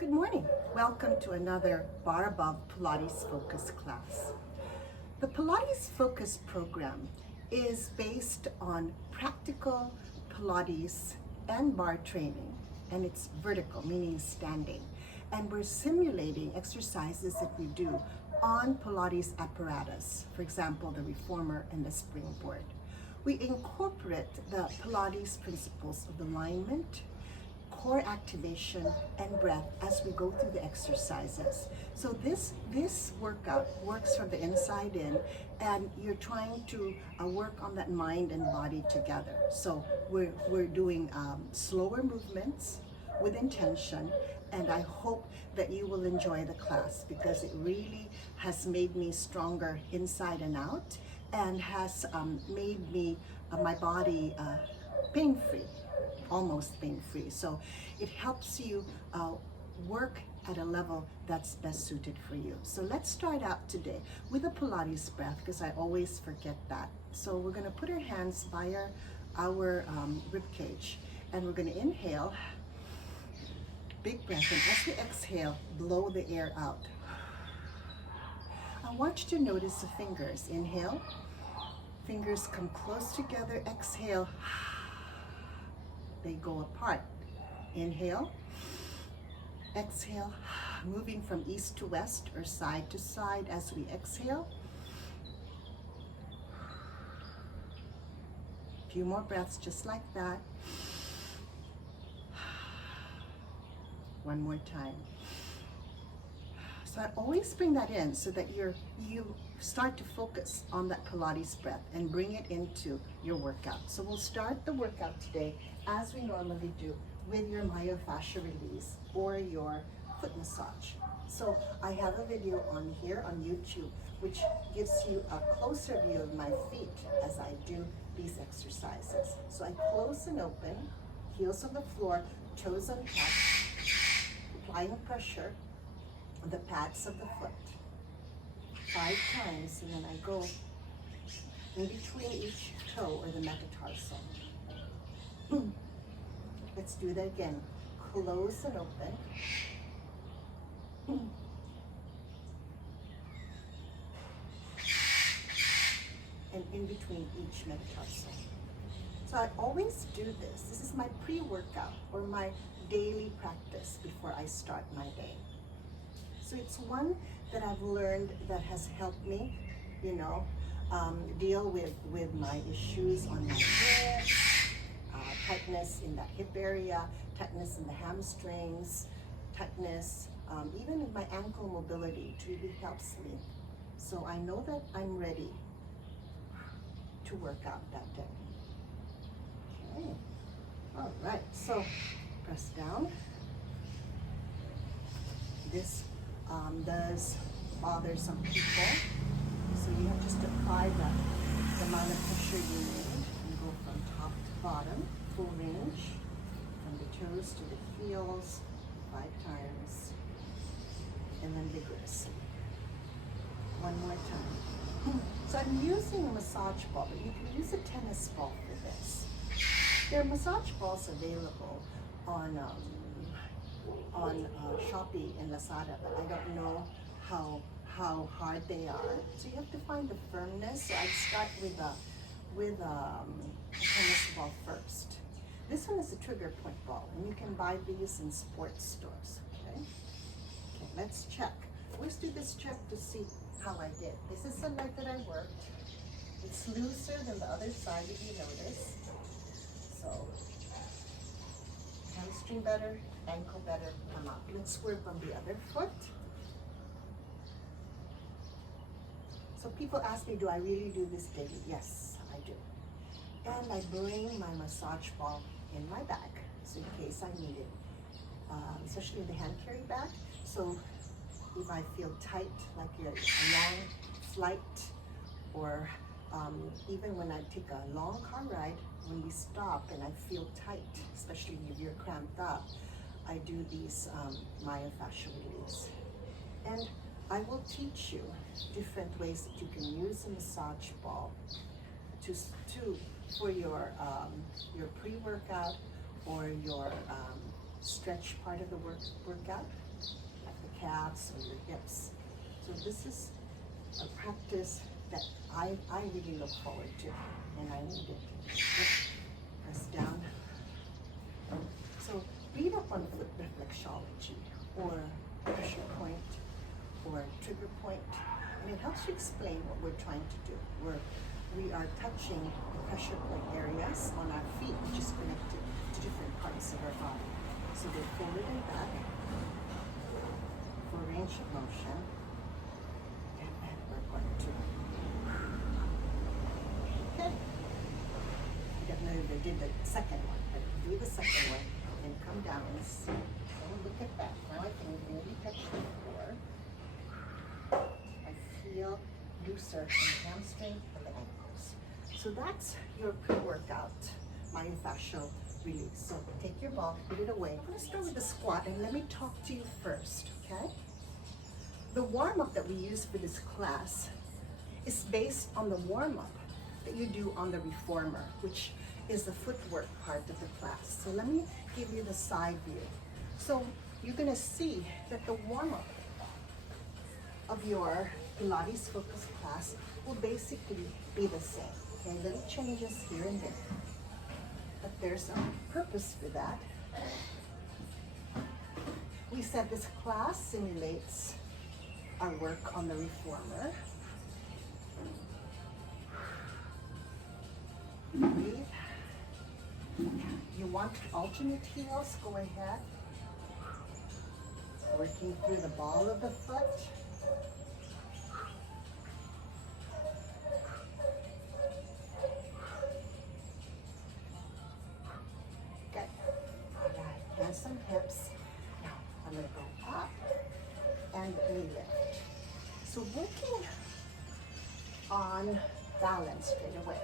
Good morning. Welcome to another Bar Above Pilates Focus class. The Pilates Focus program is based on practical Pilates and bar training, and it's vertical, meaning standing. And we're simulating exercises that we do on Pilates apparatus, for example, the reformer and the springboard. We incorporate the Pilates principles of alignment, core activation, and breath as we go through the exercises. So this workout works from the inside in, and you're trying to work on that mind and body together. So we're doing slower movements with intention, and I hope that you will enjoy the class because it really has made me stronger inside and out, and has made me my body pain-free, almost pain-free. So it helps you work at a level that's best suited for you. So let's start out today with a Pilates breath, because I always forget that. So we're going to put our hands by our rib cage, and we're going to inhale, big breath, and as we exhale, blow the air out. I want you to notice the fingers. Inhale, fingers come close together. Exhale, they go apart. Inhale, exhale, moving from east to west or side to side as we exhale. A few more breaths just like that. One more time. So I always bring that in so that you start to focus on that Pilates breath and bring it into your workout. So we'll start the workout today as we normally do with your myofascial release or your foot massage. So I have a video on here on YouTube which gives you a closer view of my feet as I do these exercises. So I close and open, heels on the floor, toes untouched, applying pressure on the pads of the foot 5 times, and then I go in between each toe or the metatarsal. Let's do that again. Close and open. And in between each metatarsal. So I always do this. This is my pre-workout or my daily practice before I start my day. So it's one that I've learned that has helped me, deal with my issues on my hips, tightness in that hip area, tightness in the hamstrings, tightness, even in my ankle mobility. It really helps me. So I know that I'm ready to work out that day. Okay. All right. So press down. This does bother some people, so you have just to apply the amount of pressure you need and go from top to bottom, full range, from the toes to the heels, 5 times, and then vigorously. One more time. So I'm using a massage ball, but you can use a tennis ball for this. There are massage balls available on Shopee and Lazada, but I don't know how hard they are. So you have to find the firmness. So I'd start with a tennis ball first. This one is a trigger point ball, and you can buy these in sports stores. Okay, let's check. Let's do this check to see how I did. This is the leg that I worked. It's looser than the other side, if you notice. So hamstring better, ankle better, come up. Let's work on the other foot. So people ask me, do I really do this daily? Yes, I do. And I bring my massage ball in my bag, so in case I need it, especially the hand carry bag. So if I feel tight, like a long flight, or even when I take a long car ride, when we stop and I feel tight, especially if you're cramped up, I do these myofascial release. And I will teach you different ways that you can use a massage ball for your pre-workout or your stretch part of the workout. calves or your hips. So this is a practice that I really look forward to, and I need it. Press down. So read up on foot reflexology or pressure point or trigger point, and it helps you explain what we're trying to do. We are touching the pressure point areas on our feet, which is connected to different parts of our body. So we're forward and back for range of motion, and then we're going to. Okay. I don't know if I did the second one, but do the second one and come down and see. Don't look at that. Now I can really touch the floor. I feel looser in the hamstring and the ankles. So that's your pre-workout myofascial release. So take your ball, put it away. I'm going to start with the squat, and let me talk to you first, okay? The warm-up that we use for this class is based on the warm-up that you do on the reformer, which is the footwork part of the class. So let me give you the side view. So you're going to see that the warm-up of your Pilates focus class will basically be the same. Okay, little changes here and there, but there's a purpose for that. We said this class simulates our work on the reformer. Breathe. You want to alternate heels? Go ahead. Working through the ball of the foot. Some hips. Now I'm going to go up and lift. So working on balance straight away.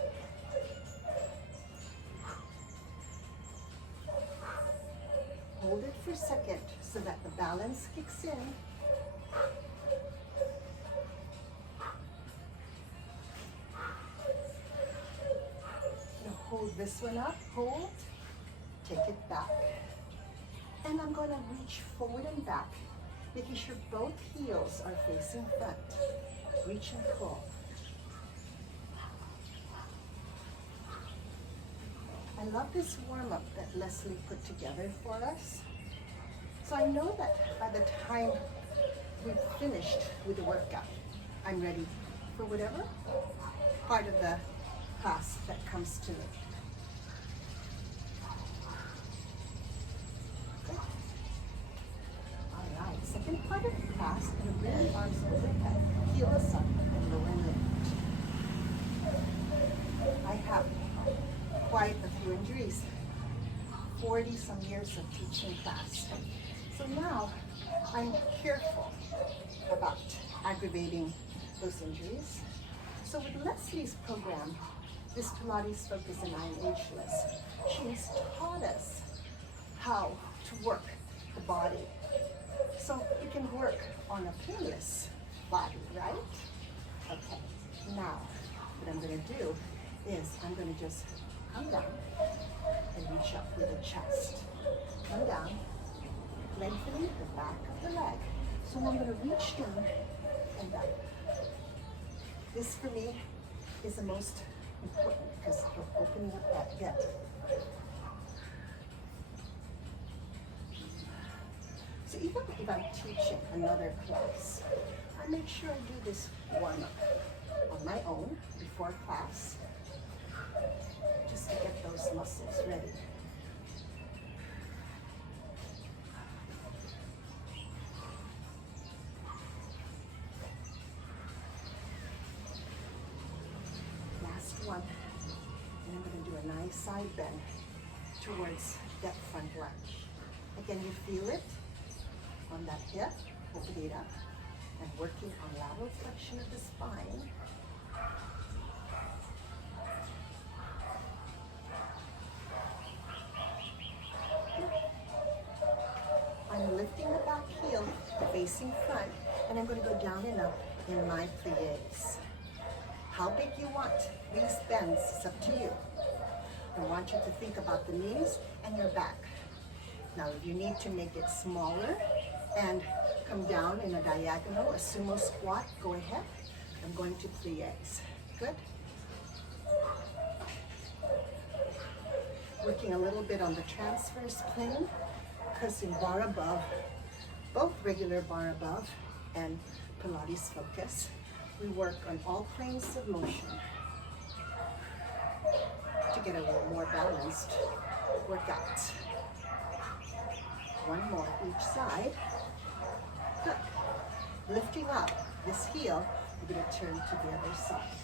Hold it for a second so that the balance kicks in. Now hold this one up, hold, take it back. And I'm going to reach forward and back, making sure both heels are facing front. Reach and pull. I love this warm-up that Leslie put together for us. So I know that by the time we've finished with the workout, I'm ready for whatever part of the class that comes to me. Second part of the class, and bring the arms overhead, heel us up, and lower lift. I have quite a few injuries, 40-some years of teaching class. So now I'm careful about aggravating those injuries. So with Leslie's program, this Pilates Focus and I Am Ageless, she's taught us how to work the body. So you can work on a painless body, right? Okay, now what I'm going to do is I'm going to just come down and reach up with the chest. Come down, lengthening the back of the leg. So I'm going to reach down and down. This for me is the most important because you're opening up that hip. So even if I'm teaching another class, I make sure I do this warm-up on my own before class, just to get those muscles ready. Last one, and I'm going to do a nice side bend towards that front lunge. Again, you feel it on that hip, open it up, and working on lateral flexion of the spine. I'm lifting the back heel, facing front, and I'm going to go down and up in my plies. How big you want these bends is up to you. I want you to think about the knees and your back. Now, if you need to make it smaller, and come down in a diagonal, a sumo squat. Go ahead. I'm going to plies. Good. Working a little bit on the transverse plane, because in bar above, both regular bar above and Pilates focus, we work on all planes of motion to get a little more balanced workout. One more each side. Good. Lifting up this heel, we're going to turn to the other side.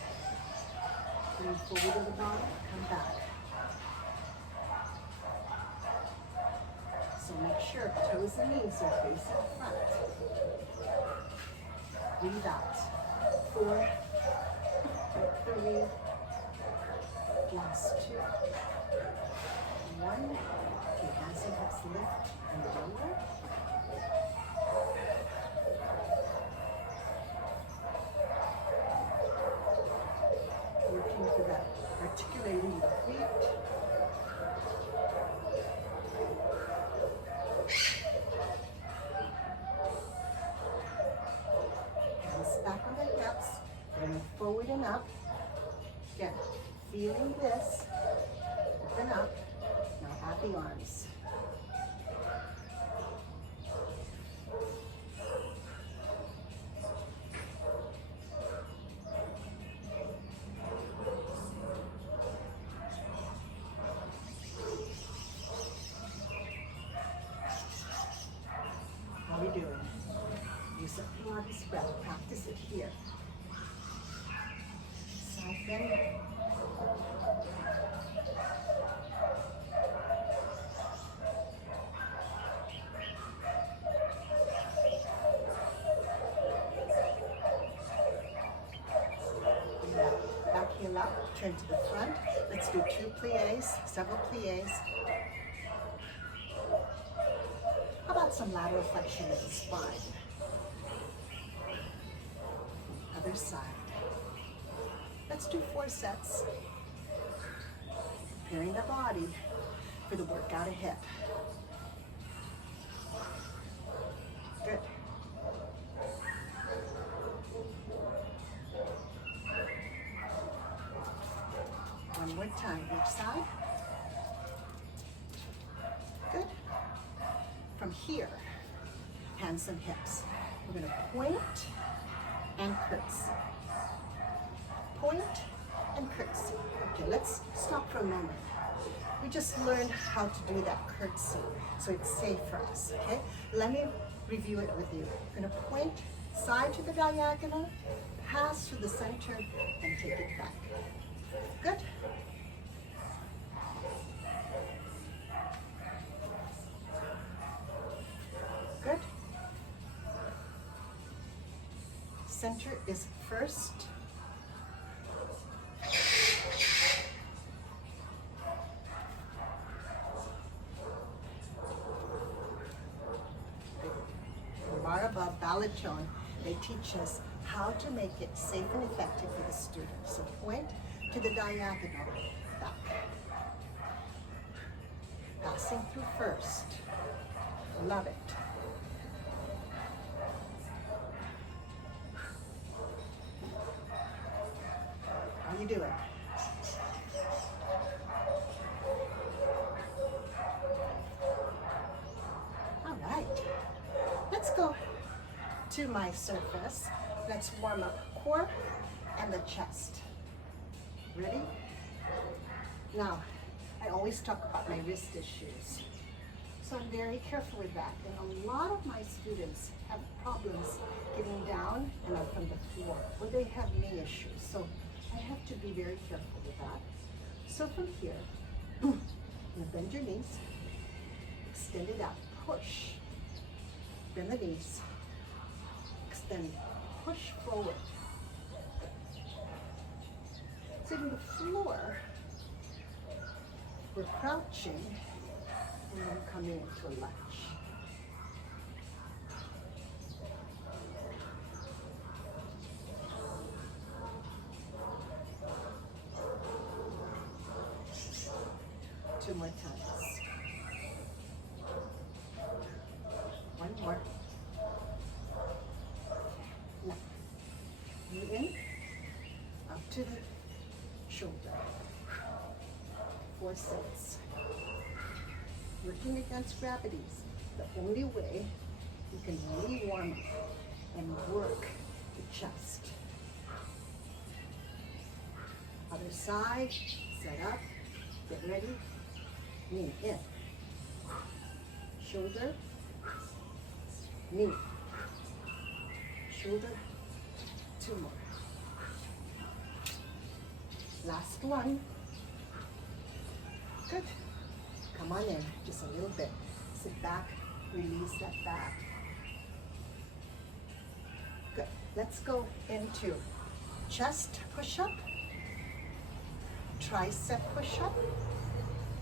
Bring forward to the bottom, come back. So make sure toes and knees are facing front. Breathe out. 4, 3, last 2, 1. Okay, hands and hips lift and lower. Working for that, articulating the feet. Back on the hips, bring forward and up. Again, feeling this, open up. Now add the arms. How are we doing? Use a Pilates breath. Practice it here. Side bend. Back heel up. Turn to the front. Let's do 2 plies, several plies. How about some lateral flexion of the spine? Other side. Let's do 4 sets. Preparing the body for the workout ahead. Good. One more time, each side. Good. From here, hands and hips. We're going to point and curtsy. Point and curtsy. Okay, let's stop for a moment. We just learned how to do that curtsy, so it's safe for us, okay? Let me review it with you. We're gonna point side to the diagonal, pass through the center, and take it back. Good? Good? Center is first. Bar above, ballet tone, they teach us how to make it safe and effective for the student. So point to the diagonal, back. Passing through first. Love it. How you doing? All right. Let's go to my surface. Let's warm up core and the chest. Ready? Now, I always talk about my wrist issues. So I'm very careful with that. And a lot of my students have problems getting down and up from the floor, or they have knee issues. So I have to be very careful with that. So from here, you bend your knees, extend it out, push. Bend the knees, extend, push forward. Sitting the floor, we're crouching, and then coming into a lunge. Two more times. One more. You in, up to the shoulder. 4 sets. Working against gravities. The only way you can really warm up and work the chest. Other side, set up, get ready, knee in. Shoulder, knee, shoulder, 2 more. Last one. Good. Come on in, just a little bit. Sit back, release that back. Good. Let's go into chest push-up, tricep push-up.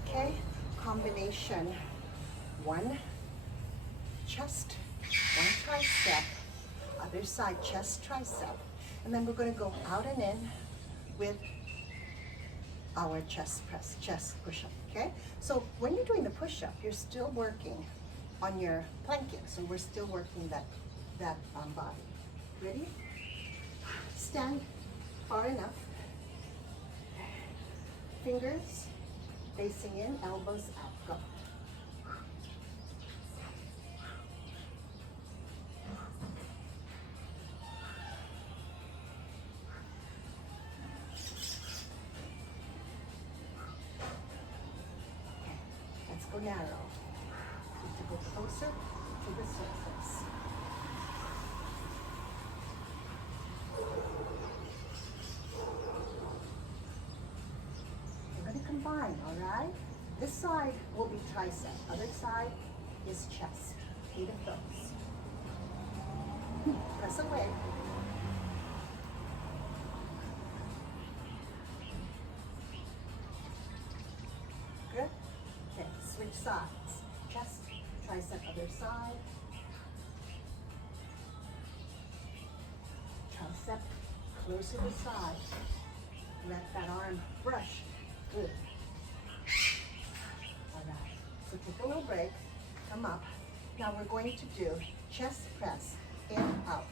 Okay, combination. 1 chest, 1 tricep, other side chest, tricep. And then we're going to go out and in with our chest press, chest push-up, okay? So when you're doing the push-up, you're still working on your planking. So we're still working that body. Ready? Stand far enough. Fingers facing in, elbows out. Go. Go narrow. Need to go closer to the surface. We're going to combine, all right? This side will be tricep. Other side is chest. 8 of those. Press away. Good. Okay, switch sides. Chest, tricep, other side. Tricep, close to the side. Let that arm brush. Good. All right. So take a little break. Come up. Now we're going to do chest press, in, out.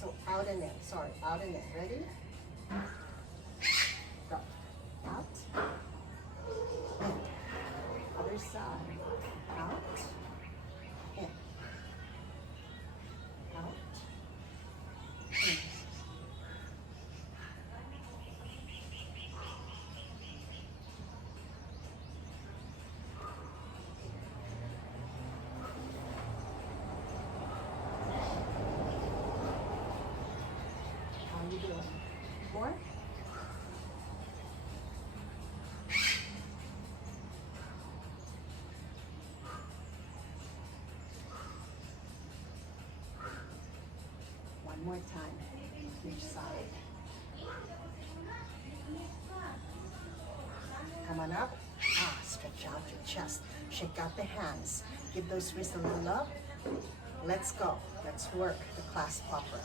So out and in. Sorry, out and in. Ready? Go. Out. Other side. Out. In. Out. In. How are you doing? More? One more time, each side. Come on up. Stretch out your chest. Shake out the hands. Give those wrists a little love. Let's go. Let's work the class proper.